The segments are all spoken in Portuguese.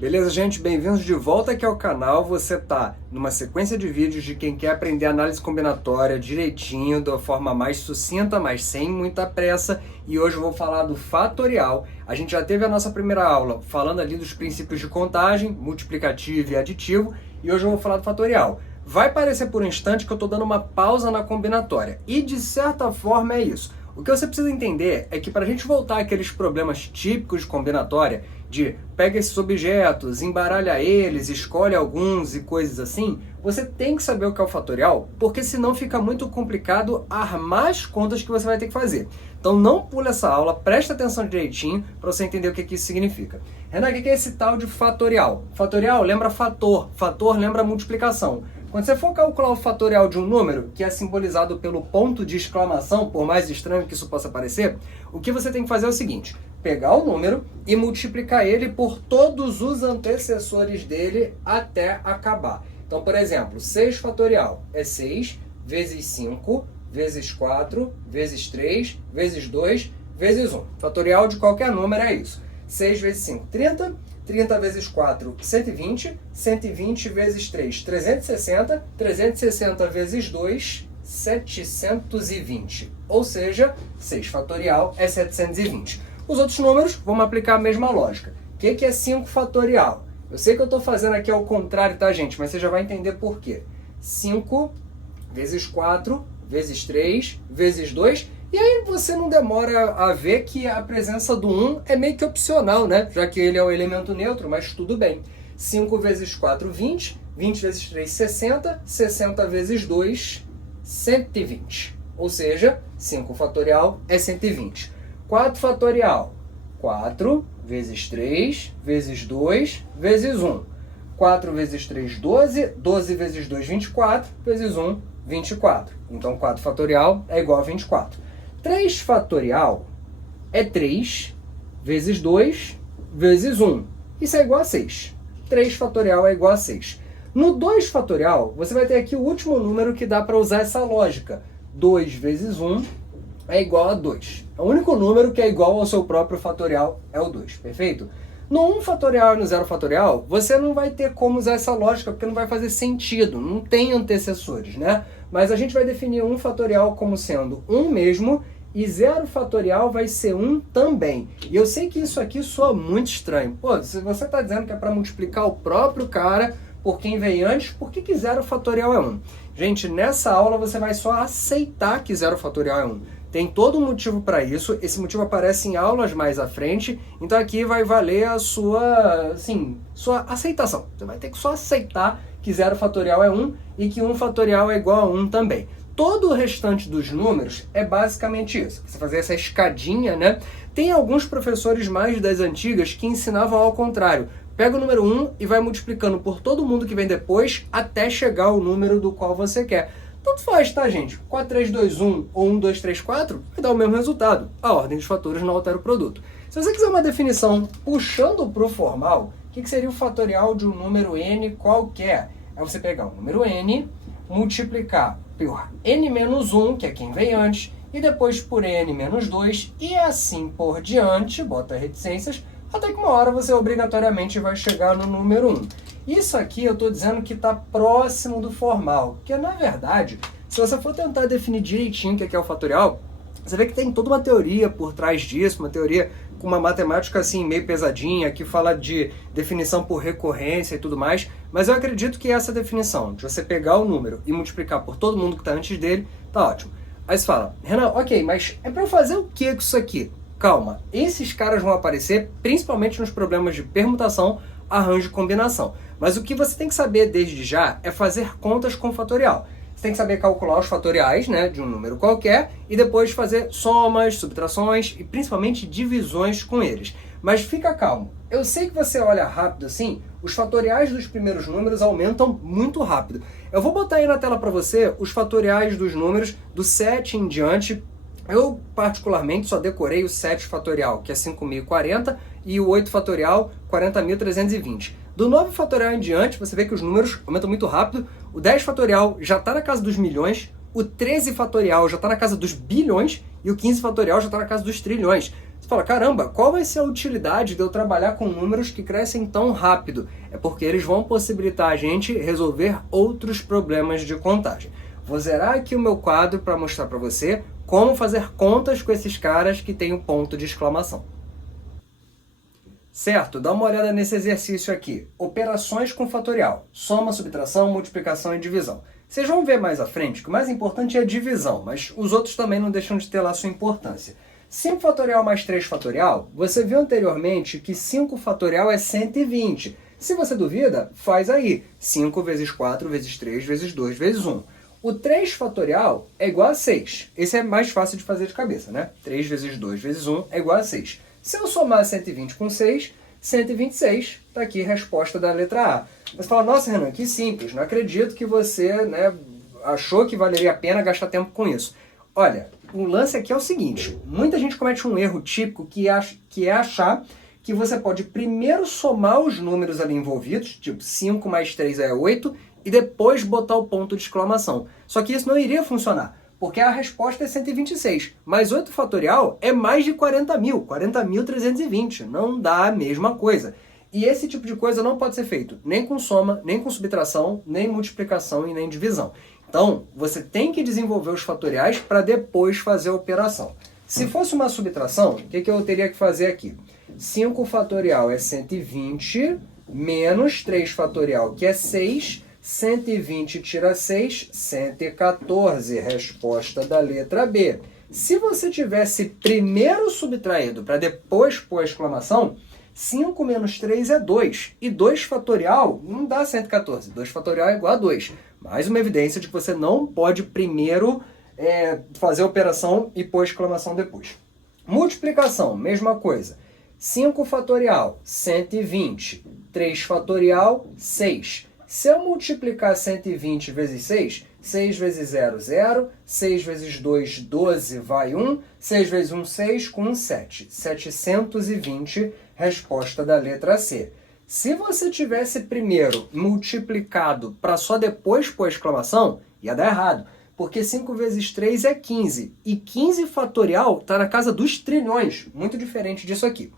Beleza, gente? Bem-vindos de volta aqui ao canal. Você tá numa sequência de vídeos de quem quer aprender análise combinatória direitinho, da forma mais sucinta, mas sem muita pressa. E hoje eu vou falar do fatorial. A gente já teve a nossa primeira aula falando ali dos princípios de contagem, multiplicativo e aditivo, e hoje eu vou falar do fatorial. Vai parecer por um instante que eu estou dando uma pausa na combinatória, e de certa forma é isso. O que você precisa entender é que para a gente voltar àqueles problemas típicos de combinatória, de pega esses objetos, embaralha eles, escolhe alguns e coisas assim, você tem que saber o que é o fatorial, porque senão fica muito complicado armar as contas que você vai ter que fazer. Então não pula essa aula, presta atenção direitinho para você entender o que isso significa. Renan, o que é esse tal de fatorial? Fatorial lembra fator, fator lembra multiplicação. Quando você for calcular o fatorial de um número, que é simbolizado pelo ponto de exclamação, por mais estranho que isso possa parecer, o que você tem que fazer é o seguinte: pegar o número e multiplicar ele por todos os antecessores dele até acabar. Então, por exemplo, 6 fatorial é 6 vezes 5, vezes 4, vezes 3, vezes 2, vezes 1. Fatorial de qualquer número é isso. 6 vezes 5, 30. 30 vezes 4, 120. 120 vezes 3, 360. 360 vezes 2, 720. Ou seja, 6 fatorial é 720. Os outros números, vamos aplicar a mesma lógica. O que é 5 fatorial? Eu sei que eu estou fazendo aqui ao contrário, tá, gente? Mas você já vai entender por quê. 5 vezes 4, vezes 3, vezes 2... E aí você não demora a ver que a presença do 1 é meio que opcional, né? Já que ele é o elemento neutro, mas tudo bem. 5 vezes 4, 20. 20 vezes 3, 60. 60 vezes 2, 120. Ou seja, 5 fatorial é 120. 4 fatorial. 4 vezes 3 vezes 2 vezes 1. 4 vezes 3, 12. 12 vezes 2, 24. Vezes 1, 24. Então 4 fatorial é igual a 24. 3 fatorial é 3 vezes 2 vezes 1. Isso é igual a 6. 3 fatorial é igual a 6. No 2 fatorial, você vai ter aqui o último número que dá para usar essa lógica. 2 vezes 1 é igual a 2. O único número que é igual ao seu próprio fatorial é o 2, perfeito? No 1 fatorial e no 0 fatorial, você não vai ter como usar essa lógica, porque não vai fazer sentido, não tem antecessores, né? Mas a gente vai definir 1 fatorial como sendo 1 mesmo, e 0 fatorial vai ser 1 também. E eu sei que isso aqui soa muito estranho. Pô, se você está dizendo que é para multiplicar o próprio cara por quem veio antes, por que 0 fatorial é 1? Gente, nessa aula você vai só aceitar que 0 fatorial é 1. Tem todo um motivo para isso, esse motivo aparece em aulas mais à frente, então aqui vai valer a sua aceitação. Você vai ter que só aceitar que 0 fatorial é 1 e que 1 fatorial é igual a 1 também. Todo o restante dos números é basicamente isso. Você fazer essa escadinha, né? Tem alguns professores mais das antigas que ensinavam ao contrário. Pega o número 1 e vai multiplicando por todo mundo que vem depois até chegar ao número do qual você quer. Tanto faz, tá, gente? 4, 3, 2, 1 ou 1, 2, 3, 4 vai dar o mesmo resultado. A ordem dos fatores não altera o produto. Se você quiser uma definição puxando para o formal, o que seria o fatorial de um número n qualquer? É você pegar o número n, multiplicar por n menos 1, que é quem veio antes, e depois por n menos 2, e assim por diante, bota reticências, até que uma hora você obrigatoriamente vai chegar no número 1. Isso aqui eu estou dizendo que está próximo do formal, porque na verdade, se você for tentar definir direitinho o que é o fatorial, você vê que tem toda uma teoria por trás disso, uma teoria com uma matemática assim meio pesadinha, que fala de definição por recorrência e tudo mais, mas eu acredito que essa definição, de você pegar o número e multiplicar por todo mundo que está antes dele, tá ótimo. Aí você fala, Renan, ok, mas é para eu fazer o que com isso aqui? Calma, esses caras vão aparecer principalmente nos problemas de permutação, arranjo e combinação. Mas o que você tem que saber desde já é fazer contas com fatorial. Você tem que saber calcular os fatoriais, né, de um número qualquer e depois fazer somas, subtrações e principalmente divisões com eles. Mas fica calmo. Eu sei que você olha rápido assim, os fatoriais dos primeiros números aumentam muito rápido. Eu vou botar aí na tela para você os fatoriais dos números do 7 em diante. Eu, particularmente, só decorei o 7 fatorial, que é 5.040, e o 8 fatorial, 40.320. Do 9 fatorial em diante, você vê que os números aumentam muito rápido. O 10 fatorial já está na casa dos milhões, o 13 fatorial já está na casa dos bilhões, e o 15 fatorial já está na casa dos trilhões. Você Você fala, caramba, qual vai ser a utilidade de eu trabalhar com números que crescem tão rápido? É porque eles vão possibilitar a gente resolver outros problemas de contagem. Vou zerar aqui o meu quadro para mostrar para você como fazer contas com esses caras que têm um ponto de exclamação. Certo, dá uma olhada nesse exercício aqui. Operações com fatorial. Soma, subtração, multiplicação e divisão. Vocês vão ver mais à frente que o mais importante é a divisão, mas os outros também não deixam de ter lá sua importância. 5 fatorial mais 3 fatorial, você viu anteriormente que 5 fatorial é 120. Se você duvida, faz aí. 5 vezes 4 vezes 3 vezes 2 vezes 1. O 3 fatorial é igual a 6. Esse é mais fácil de fazer de cabeça, né? 3 vezes 2 vezes 1 é igual a 6. Se eu somar 120 com 6, 126, está aqui a resposta da letra A. Você fala, nossa, Renan, que simples, não acredito que você achou que valeria a pena gastar tempo com isso. Olha, o lance aqui é o seguinte, muita gente comete um erro típico que é achar que você pode primeiro somar os números ali envolvidos, tipo 5 mais 3 é 8, e depois botar o ponto de exclamação. Só que isso não iria funcionar, porque a resposta é 126, mas 8 fatorial é mais de 40.320, não dá a mesma coisa. E esse tipo de coisa não pode ser feito nem com soma, nem com subtração, nem multiplicação e nem divisão. Então, você tem que desenvolver os fatoriais para depois fazer a operação. Se fosse uma subtração, o que eu teria que fazer aqui? 5 fatorial é 120, menos 3 fatorial, que é 6, 120 tira 6, 114, resposta da letra B. Se você tivesse primeiro subtraído para depois pôr a exclamação, 5 menos 3 é 2, e 2 fatorial não dá 114, 2 fatorial é igual a 2. Mais uma evidência de que você não pode primeiro fazer a operação e pôr a exclamação depois. Multiplicação, mesma coisa. 5 fatorial, 120. 3 fatorial, 6. Se eu multiplicar 120 vezes 6, 6 vezes 0, 0. 6 vezes 2, 12, vai 1. 6 vezes 1, 6, com 1, 7. 720, resposta da letra C. Se você tivesse primeiro multiplicado para só depois pôr a exclamação, ia dar errado. Porque 5 vezes 3 é 15. E 15 fatorial está na casa dos trilhões. Muito diferente disso aqui.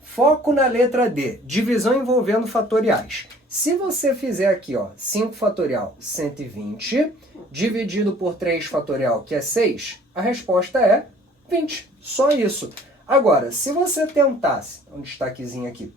Foco na letra D. Divisão envolvendo fatoriais. Se você fizer aqui, ó, 5 fatorial, 120, dividido por 3 fatorial, que é 6, a resposta é 20. Só isso. Agora, se você tentasse, um destaquezinho aqui,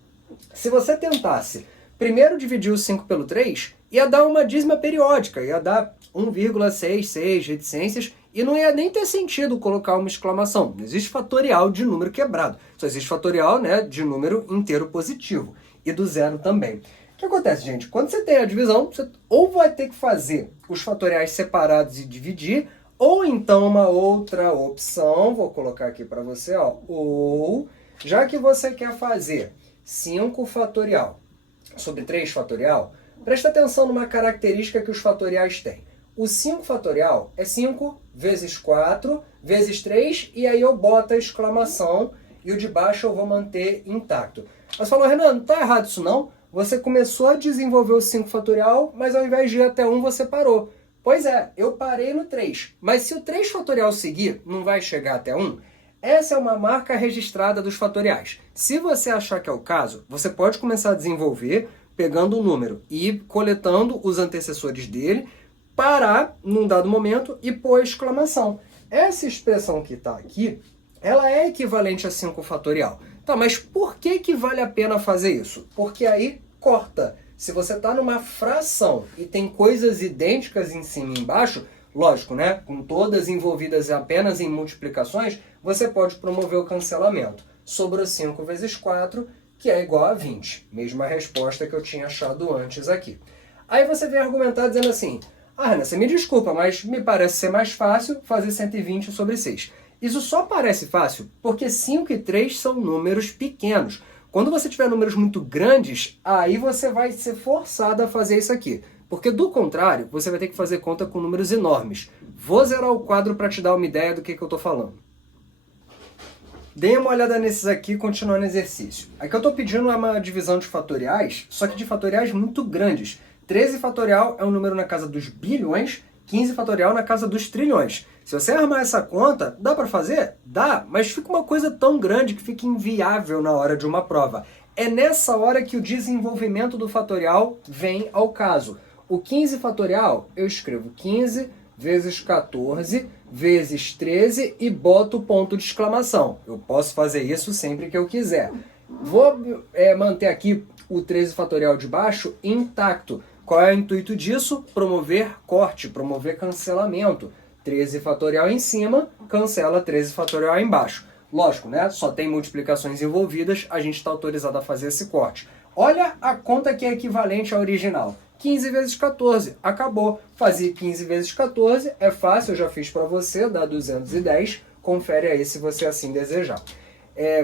se você tentasse primeiro dividir o 5 pelo 3, ia dar uma dízima periódica, ia dar 1,66 reticências, e não ia nem ter sentido colocar uma exclamação. Não existe fatorial de número quebrado, só existe fatorial, né, de número inteiro positivo, e do zero também. O que acontece, gente? Quando você tem a divisão, você ou vai ter que fazer os fatoriais separados e dividir, ou então uma outra opção, vou colocar aqui para você, ó, ou, já que você quer fazer 5 fatorial sobre 3 fatorial, presta atenção numa característica que os fatoriais têm. O 5 fatorial é 5 vezes 4 vezes 3, e aí eu boto a exclamação, e o de baixo eu vou manter intacto. Mas falou, Renan, não está errado isso não? Você começou a desenvolver o 5 fatorial, mas ao invés de ir até 1, você parou. Pois é, eu parei no 3. Mas se o 3 fatorial seguir, não vai chegar até 1? Essa é uma marca registrada dos fatoriais. Se você achar que é o caso, você pode começar a desenvolver pegando o número e coletando os antecessores dele, parar num dado momento e pôr a exclamação. Essa expressão que está aqui, ela é equivalente a 5 fatorial. Tá, mas por que vale a pena fazer isso? Porque aí corta. Se você está numa fração e tem coisas idênticas em cima e embaixo, lógico, né? Com todas envolvidas apenas em multiplicações, você pode promover o cancelamento. Sobrou 5 vezes 4, que é igual a 20. Mesma resposta que eu tinha achado antes aqui. Aí você vem argumentar dizendo assim, Renan, você me desculpa, mas me parece ser mais fácil fazer 120 sobre 6. Isso só parece fácil porque 5 e 3 são números pequenos. Quando você tiver números muito grandes, aí você vai ser forçado a fazer isso aqui. Porque do contrário, você vai ter que fazer conta com números enormes. Vou zerar o quadro para te dar uma ideia do que eu estou falando. Dê uma olhada nesses aqui, continuando o exercício. Aqui eu estou pedindo uma divisão de fatoriais, só que de fatoriais muito grandes. 13 fatorial é um número na casa dos bilhões, 15 fatorial na casa dos trilhões. Se você armar essa conta, dá para fazer? Dá, mas fica uma coisa tão grande que fica inviável na hora de uma prova. É nessa hora que o desenvolvimento do fatorial vem ao caso. O 15 fatorial, eu escrevo 15 vezes 14 vezes 13 e boto o ponto de exclamação. Eu posso fazer isso sempre que eu quiser. Vou manter aqui o 13 fatorial de baixo intacto. Qual é o intuito disso? Promover corte, promover cancelamento. 13 fatorial em cima, cancela 13 fatorial embaixo. Lógico, né? Só tem multiplicações envolvidas, a gente está autorizado a fazer esse corte. Olha a conta que é equivalente à original. 15 vezes 14, acabou. Fazer 15 vezes 14 é fácil, eu já fiz para você, dá 210. Confere aí se você assim desejar.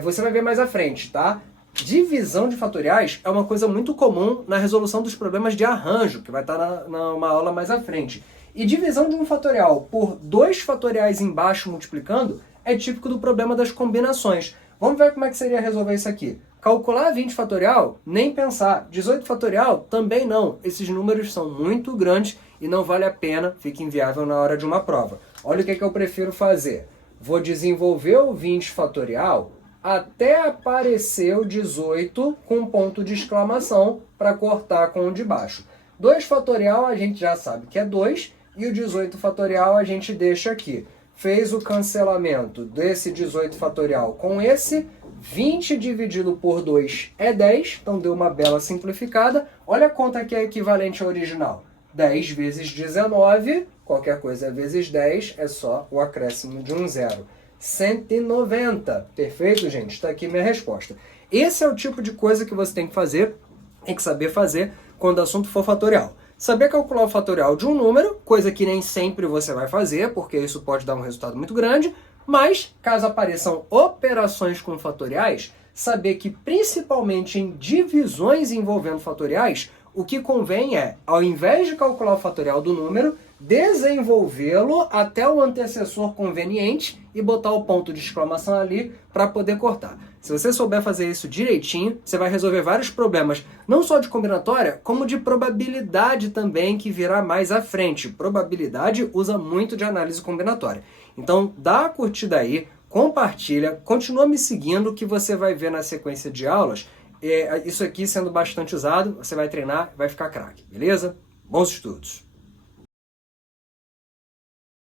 Você vai ver mais à frente, tá? Divisão de fatoriais é uma coisa muito comum na resolução dos problemas de arranjo, que vai estar numa aula mais à frente. E divisão de um fatorial por 2 fatoriais embaixo multiplicando é típico do problema das combinações. Vamos ver como é que seria resolver isso aqui. Calcular 20 fatorial? Nem pensar. 18 fatorial? Também não. Esses números são muito grandes e não vale a pena, fica inviável na hora de uma prova. Olha o que eu prefiro fazer. Vou desenvolver o 20 fatorial até aparecer o 18 com ponto de exclamação para cortar com o de baixo. 2 fatorial a gente já sabe que é 2 e o 18 fatorial a gente deixa aqui. Fez o cancelamento desse 18 fatorial com esse, 20 dividido por 2 é 10, então deu uma bela simplificada. Olha a conta que é equivalente ao original. 10 vezes 19, qualquer coisa vezes 10, é só o acréscimo de um zero. 190. Perfeito, gente? Está aqui minha resposta. Esse é o tipo de coisa que você tem que fazer, tem que saber fazer quando o assunto for fatorial. Saber calcular o fatorial de um número, coisa que nem sempre você vai fazer, porque isso pode dar um resultado muito grande, mas, caso apareçam operações com fatoriais, saber que, principalmente em divisões envolvendo fatoriais, o que convém é, ao invés de calcular o fatorial do número, desenvolvê-lo até o antecessor conveniente e botar o ponto de exclamação ali para poder cortar. Se você souber fazer isso direitinho, você vai resolver vários problemas, não só de combinatória, como de probabilidade também, que virá mais à frente. Probabilidade usa muito de análise combinatória. Então, dá a curtida aí, compartilha, continua me seguindo, que você vai ver na sequência de aulas. Isso aqui sendo bastante usado, você vai treinar, vai ficar craque, beleza? Bons estudos!